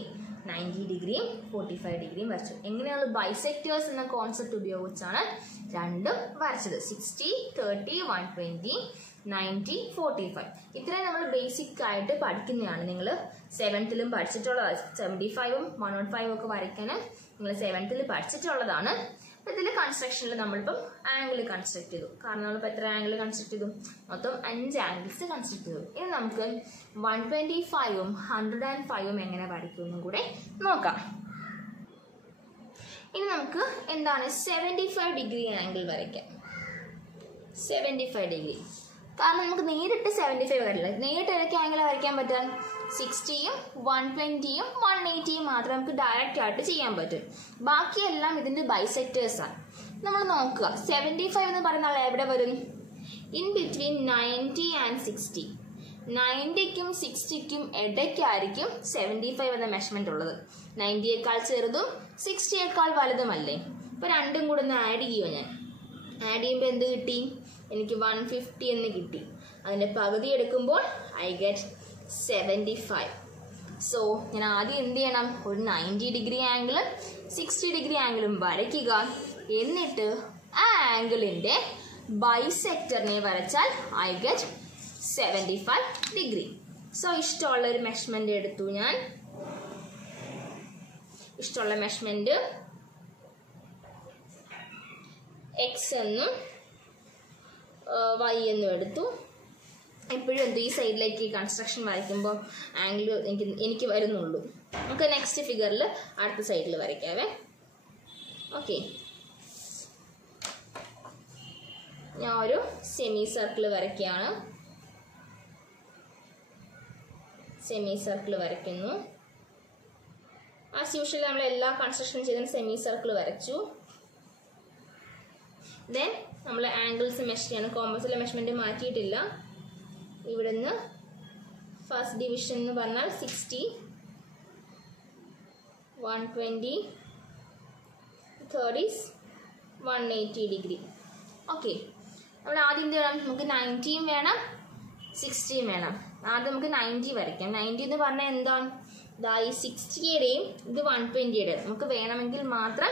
90 ഡിഗ്രിയും 45 ഡിഗ്രിയും വരച്ചു. എങ്ങനെയാണ് ബൈസെക്ടേഴ്സ് എന്ന കോൺസെപ്റ്റ് ഉപയോഗിച്ചാണ് രണ്ടും വരച്ചത്. 60, 30, 120, 90, 45. ഇത്രയും നമ്മൾ ബേസിക് ആയിട്ട് പഠിക്കുന്നതാണ്. നിങ്ങൾ 7th പഠിച്ചിട്ടുള്ളതാണ്. 75ഉം 105 ഒക്കെ വരയ്ക്കാനും നിങ്ങൾ 7th പഠിച്ചിട്ടുള്ളതാണ്. അപ്പോൾ ഇതിൽ കൺസ്ട്രക്ഷനിൽ നമ്മളിപ്പം ആംഗിൾ കൺസ്ട്രക്ട് ചെയ്തു. കാരണം നമ്മളിപ്പോൾ എത്ര ആംഗിൾ കൺസ്ട്രക്ട് ചെയ്തു? മൊത്തം 5 ആംഗിൾസ് കൺസ്ട്രക്ട് ചെയ്തു. ഇനി നമുക്ക് 125ഉം 105ഉം എങ്ങനെ വരയ്ക്കുമെന്നും കൂടെ നോക്കാം. ഇനി നമുക്ക് എന്താണ് 75 ഡിഗ്രി ആംഗിൾ വരയ്ക്കാം. 75 ഡിഗ്രി. കാരണം നമുക്ക് നേരിട്ട് 75 വരില്ല. നേരിട്ട് ഏതൊക്കെ ആംഗിളാണ് വരയ്ക്കാൻ പറ്റാൻ? 60യും 120യും 180യും മാത്രം നമുക്ക് ഡയറക്റ്റ് ആയിട്ട് ചെയ്യാൻ പറ്റും. ബാക്കിയെല്ലാം ഇതിന്റെ ബൈസെക്ടേഴ്സ് ആണ്. നമ്മൾ നോക്കുക, 75 എന്ന് പറയുന്ന ആൾ എവിടെ വരും? In between 90 and 60. 90ക്കും 60ക്കും ഇടയ്ക്കായിരിക്കും 75 എന്ന മെഷർമെന്റ് ഉള്ളത്. 90യേക്കാൾ ചെറുതും 60യേക്കാൾ വലുതുമല്ലേ? ഇപ്പൊ രണ്ടും കൂടെ ഒന്ന് ആഡ് ചെയ്യുമോ? ഞാൻ ആഡ് ചെയ്യുമ്പോൾ എന്ത് കിട്ടി? എനിക്ക് 150 എന്ന് കിട്ടി. അതിന്റെ പകുതി എടുക്കുമ്പോൾ ഐ ഗെറ്റ് 75. സോ ഞാൻ ആദ്യം എന്ത് ചെയ്യണം? ഒരു 90 ഡിഗ്രി ആംഗിളും 60 ഡിഗ്രി ആംഗിളും വരയ്ക്കുക. എന്നിട്ട് ആ ആംഗിളിന്റെ ബൈസെക്ടറിനെ വരച്ചാൽ ഐ ഗെറ്റ് 75 ഡിഗ്രി. സോ ഇഷ്ടമുള്ള ഒരു മെഷർമെന്റ് എടുത്തു. ഞാൻ ഇഷ്ടമുള്ള മെഷർമെന്റ് X എന്നും y എന്നും എടുത്തു. എപ്പോഴും എന്ത് ഈ സൈഡിലേക്ക് കൺസ്ട്രക്ഷൻ വരയ്ക്കുമ്പോൾ ആംഗിൾ എനിക്ക് വരുന്നുള്ളൂ. നമുക്ക് നെക്സ്റ്റ് ഫിഗറിൽ അടുത്ത സൈഡിൽ വരയ്ക്കാവേ. ഓക്കെ, ഞാൻ ഒരു സെമി സർക്കിൾ വരയ്ക്കുകയാണ്. സെമി സർക്കിൾ വരയ്ക്കുന്നു. ആസ് യൂഷ്വൽ നമ്മൾ എല്ലാ കൺസ്ട്രക്ഷനും ചെയ്ത സെമി സർക്കിൾ വരച്ചു. ദെൻ നമ്മൾ ആംഗിൾസ് മെഷർ ചെയ്യണം. കോമ്പസിലെ മെഷർമെൻറ്റ് മാറ്റിയിട്ടില്ല. ഇവിടുന്ന് ഫസ്റ്റ് ഡിവിഷൻ എന്ന് പറഞ്ഞാൽ 60, 120, തേർഡ് ഈസ് 180 ഡിഗ്രി. ഓക്കെ, നമ്മൾ ആദ്യം എന്ത് വേണം? നമുക്ക് 90 വേണം, 60 വേണം. ആദ്യം നമുക്ക് 90 വരയ്ക്കാം. 90 എന്ന് പറഞ്ഞാൽ എന്താണ്? ഇതാ ഈ 60യുടെയും ഇത് 120യുടെയും നമുക്ക് വേണമെങ്കിൽ മാത്രം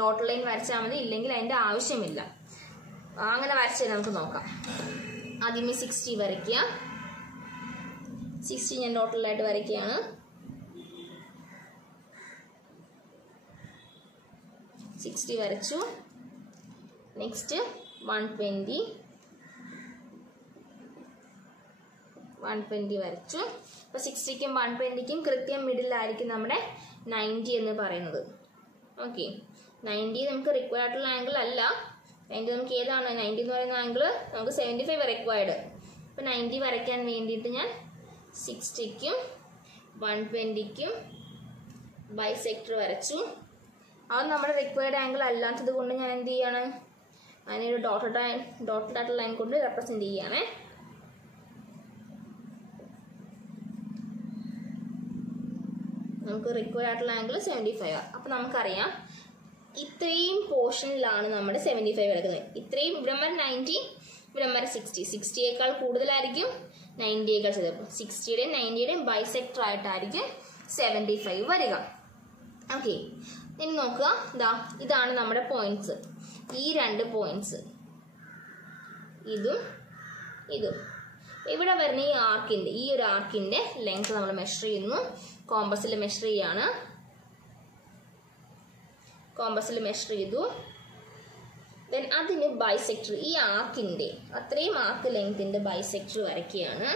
ഡോട്ട് ലൈൻ വരച്ചാൽ മതി, ഇല്ലെങ്കിൽ അതിൻ്റെ ആവശ്യമില്ല. അങ്ങനെ വരച്ചാൽ നമുക്ക് നോക്കാം. ആദ്യമേ 60 വരയ്ക്കുക. 60 ഞാൻ ടോട്ടലായിട്ട് വരയ്ക്കുകയാണ്. 60 വരച്ചു. നെക്സ്റ്റ് 120 വരച്ചു. അപ്പോൾ 60ക്കും 120ക്കും കൃത്യം മിഡിലായിരിക്കും നമ്മുടെ 90 എന്ന് പറയുന്നത്. ഓക്കെ, 90 നമുക്ക് റിക്വയർഡ് ആയിട്ടുള്ള ആംഗിൾ അല്ല. 90 നമുക്ക് ഏതാണ്? 90 എന്ന് പറയുന്ന ആംഗിൾ നമുക്ക് 75 റിക്വയർഡ്. അപ്പോൾ 90 വരയ്ക്കാൻ വേണ്ടിയിട്ട് ഞാൻ 60ക്കും 120ക്കും ബൈസെക്ടർ വരച്ചു. അത് നമ്മുടെ റിക്വയർഡ് ആംഗിൾ അല്ലാത്തത് കൊണ്ട് ഞാൻ എന്ത് ചെയ്യാണ്? അതിനൊരു ഡോട്ടഡ് ആയിട്ടുള്ള ലൈൻ കൊണ്ട് റെപ്രസെൻറ്റ് ചെയ്യുകയാണേ. നമുക്ക് റിക്വയർഡ് ആയിട്ടുള്ള ആംഗിൾ 75. അപ്പോൾ നമുക്കറിയാം ഇത്രയും പോർഷനിലാണ് നമ്മുടെ 75 കിടക്കുന്നത്. ഇത്രയും ഇവിടം വരെ 90, ഇവിടം വരെ 60. 60യേക്കാൾ കൂടുതലായിരിക്കും 90യേക്കാൾ ചെറുപ്പം. 60യുടെയും 90യുടെയും ബൈസെക്ടർ ആയിട്ടായിരിക്കും 75 വരിക. ഓക്കെ, ഇനി നോക്കുക. ഇതാണ് നമ്മുടെ പോയിന്റ്സ്. ഈ രണ്ട് പോയിന്റ്സ്, ഇതും ഇതും. ഇവിടെ വരുന്ന ഈ ഒരു ആർക്കിന്റെ ലെങ്ത് നമ്മൾ മെഷർ ചെയ്യുന്നു. കോമ്പസിൽ മെഷർ ചെയ്യാണ്. കോമ്പസിൽ മെഷർ ചെയ്തു. ദെൻ അതിന് ബൈസെക്ടർ, ഈ ആർക്കിന്റെ അത്രയും ആർക്ക് ലെങ്തിന്റെ ബൈസെക്ടർ വരയ്ക്കുകയാണ്.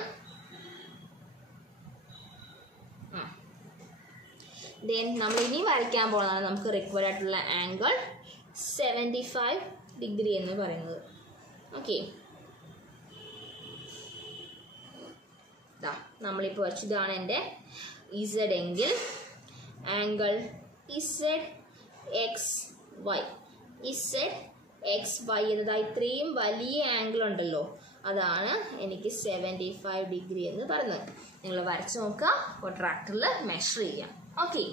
ദെൻ നമ്മൾ ഇനി വരയ്ക്കാൻ പോകുന്നതാണ് നമുക്ക് റിക്വയർഡ് ആയിട്ടുള്ള ആംഗിൾ 75 ഡിഗ്രി എന്ന് പറയുന്നത്. ഓക്കെ, നമ്മളിപ്പോൾ വരച്ചു. ഇതാണ് എൻ്റെ ഇസഡ് എങ്കിൽ. Angle ZXY. ZXY എന്നതായി ഇത്രയും വലിയ ആംഗിൾ ഉണ്ടല്ലോ, അതാണ് എനിക്ക് 75 ഡിഗ്രി എന്ന് പറയുന്നത്. നിങ്ങൾ വരച്ച് നോക്കുക, പ്രൊട്രാക്ടറിൽ മെഷർ ചെയ്യാം. ഓക്കെ,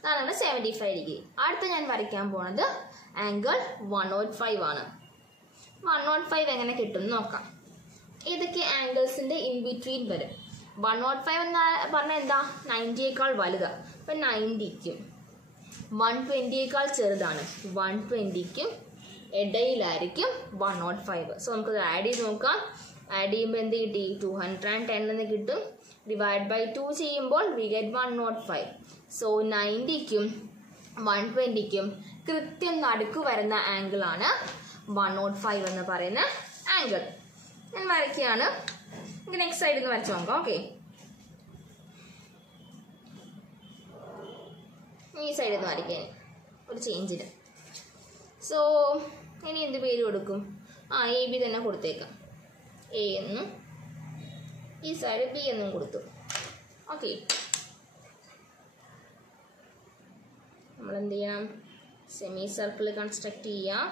അതാണ് നമ്മുടെ 75 ഡിഗ്രി. അടുത്ത ഞാൻ വരയ്ക്കാൻ പോണത് ആംഗിൾ 105 ആണ്. 105 എങ്ങനെ കിട്ടും നോക്കാം. ഏതൊക്കെ ആംഗിൾസിന്റെ ഇൻ ബിറ്റ്വീൻ വരും? 105 എന്ന് പറഞ്ഞാൽ എന്താ? 90യേക്കാൾ വലുതാണ്. അപ്പം 90ക്കും 120യേക്കാൾ ചെറുതാണ്. 120ക്കും ഇടയിലായിരിക്കും 105. സോ നമുക്കത് ആഡ് ചെയ്ത് നോക്കാം. ആഡ് ചെയ്യുമ്പോൾ എന്ത് കിട്ടി? 210 എന്ന് കിട്ടും. ഡിവൈഡ് ബൈ 2 ചെയ്യുമ്പോൾ വി ഗെറ്റ് 105. സോ 90ക്കും 120ക്കും കൃത്യം നടുക്ക് വരുന്ന ആംഗിൾ ആണ് 105 എന്ന് പറയുന്ന ആംഗിൾ. ഞാൻ വരയ്ക്കുകയാണ്. നമുക്ക് നെക്സ്റ്റ് സൈഡിൽ നിന്ന് വരച്ച് നോക്കാം. ഓക്കെ, ഈ സൈഡിൽ നിന്ന് വരയ്ക്കാൻ ഒരു ചേഞ്ചിന്. സോ ഇനി എന്ത് പേര് കൊടുക്കും? AB തന്നെ കൊടുത്തേക്കാം. A എന്നും ഈ സൈഡ് B എന്നും കൊടുത്തു. ഓക്കെ, നമ്മൾ എന്ത് ചെയ്യണം? സെമി സർക്കിൾ കൺസ്ട്രക്ട് ചെയ്യാം.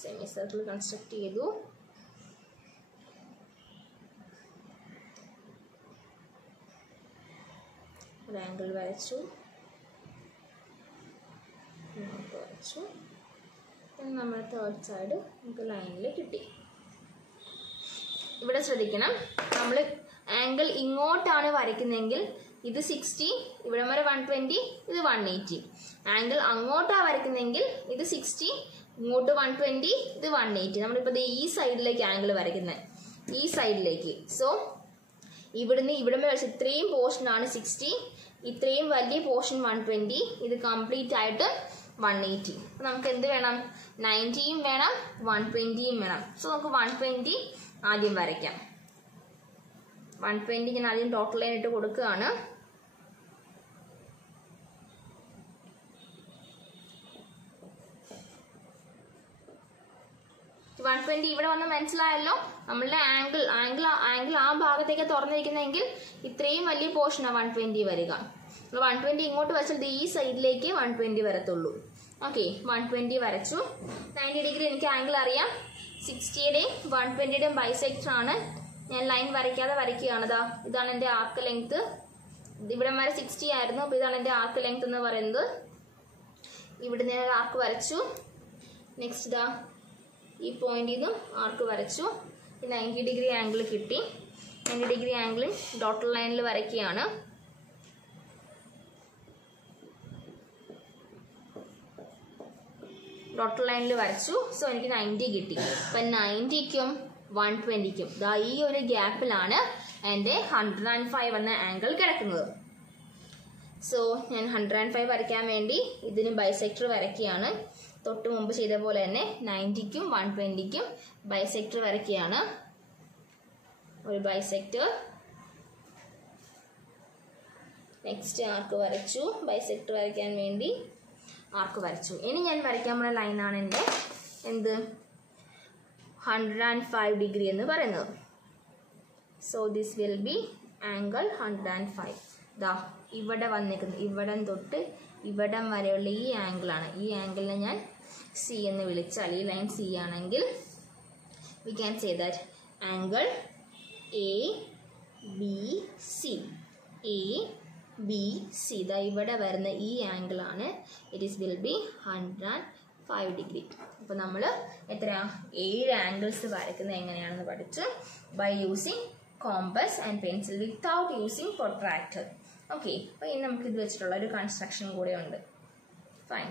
സെമി സർക്കിൾ കൺസ്ട്രക്ട് ചെയ്തു. ഒരു ആംഗിൾ വരച്ചു. നമ്മൾ തേർഡ് സൈഡ് നമുക്ക് ലൈനിൽ കിട്ടി. ഇവിടെ ശ്രദ്ധിക്കണം, നമ്മൾ ആംഗിൾ ഇങ്ങോട്ടാണ് വരയ്ക്കുന്നതെങ്കിൽ ഇത് 60, ഇവിടെ വരെ 120, ഇത് 180. ആംഗിൾ അങ്ങോട്ടാണ് വരയ്ക്കുന്നതെങ്കിൽ ഇത് 60, ഇങ്ങോട്ട് 120, ഇത് 180. നമ്മളിപ്പോൾ ഈ സൈഡിലേക്ക് ആംഗിൾ വരയ്ക്കുന്നത്, ഈ സൈഡിലേക്ക്. സോ ഇവിടുന്ന് ഇവിടെ വരെ ഇത്രയും പോർഷനാണ് 60, ഇത്രയും വലിയ പോർഷൻ 120, ഇത് കംപ്ലീറ്റ് ആയിട്ട് 180. അപ്പോൾ നമുക്ക് എന്ത് വേണം? 90യും വേണം 120യും വേണം. സോ നമുക്ക് 120 ആദ്യം വരയ്ക്കാം. 120 ഞാൻ ആദ്യം ടോട്ടൽ ലൈൻ ഇട്ട് കൊടുക്കുകയാണ്. ഇവിടെ വന്ന് മനസ്സിലായല്ലോ, നമ്മളുടെ ആംഗിൾ ആ ഭാഗത്തേക്ക് തുറന്നിരിക്കുന്നതെങ്കിൽ ഇത്രയും വലിയ പോർഷനാണ് 120 വരിക. 120 ഇങ്ങോട്ട് വെച്ചാൽ ഈ സൈഡിലേക്ക് 120 വരത്തുള്ളൂ. ഓക്കെ, 120 വരച്ചു. 90 ഡിഗ്രി എനിക്ക് ആംഗിൾ അറിയാം. 60യുടെയും 120യുടെയും ബൈസെക്ടർ ആണ്. ഞാൻ ലൈൻ വരയ്ക്കാതെ വരയ്ക്കുകയാണ്. ഇതാണ് എൻ്റെ ആർക്ക് ലെങ്ത്. ഇവിടെ വരെ 60 ആയിരുന്നു. അപ്പോൾ ഇതാണ് എൻ്റെ ആർക്ക് ലെങ്ത് എന്ന് പറയുന്നത്. ഇവിടെ ഞാൻ ഒരു ആർക്ക് വരച്ചു. നെക്സ്റ്റ് ഈ പോയിന്റിൽ നിന്നും ആർക്ക് വരച്ചു. 90 ഡിഗ്രി ആംഗിൾ കിട്ടി. 90 ഡിഗ്രി ആംഗിൾ ഡോട്ടൽ ലൈനിൽ വരയ്ക്കുകയാണ്. ഡോട്ടൽ ലൈനിൽ വരച്ചു. സോ എനിക്ക് 90 കിട്ടി. അപ്പം 90ക്കും 120ക്കും ഈ ഒരു ഗ്യാപ്പിലാണ് എൻ്റെ 105 എന്ന ആംഗിൾ കിടക്കുന്നത്. സോ ഞാൻ 105 വരയ്ക്കാൻ വേണ്ടി ഇതിന് ബൈസെക്ടർ വരയ്ക്കുകയാണ്. തൊട്ട് മുമ്പ് ചെയ്ത പോലെ തന്നെ 90ക്കും 120ക്കും ബൈസെക്ടർ വരയ്ക്കുകയാണ്. ഒരു ബൈസെക്ടർ. നെക്സ്റ്റ് ആർക്ക് വരച്ചു. ബൈസെക്ടർ വരയ്ക്കാൻ വേണ്ടി ആർക്ക് വരച്ചു. ഇനി ഞാൻ വരയ്ക്കാൻ പോകുന്ന ലൈനാണ് എൻ്റെ 105 ഡിഗ്രി എന്ന് പറയുന്നത്. So this will be angle 105. ഇവിടെ വന്നിരിക്കുന്നത് ഇവിടം തൊട്ട് ഇവിടം വരെയുള്ള ഈ ആംഗിളാണ്. ഈ ആംഗിളിനെ ഞാൻ സി എന്ന് വിളിച്ചാൽ, ഈ ലൈൻ സി ആണെങ്കിൽ we can say that angle A B C. A B C ഇവിടെ വരുന്ന ഈ ആംഗിളാണ്. It will be 105 degree. അപ്പോൾ നമ്മൾ എത്ര 7 ആംഗിൾസ് വരയ്ക്കുന്നത് എങ്ങനെയാണെന്ന് പഠിച്ചു. By using compass and pencil without using protractor. Okay, അപ്പോൾ ഇനി നമുക്ക് ഇത് വെച്ചിട്ടുള്ള ഒരു കൺസ്ട്രക്ഷൻ കൂടെ ഉണ്ട്. ഫൈൻ.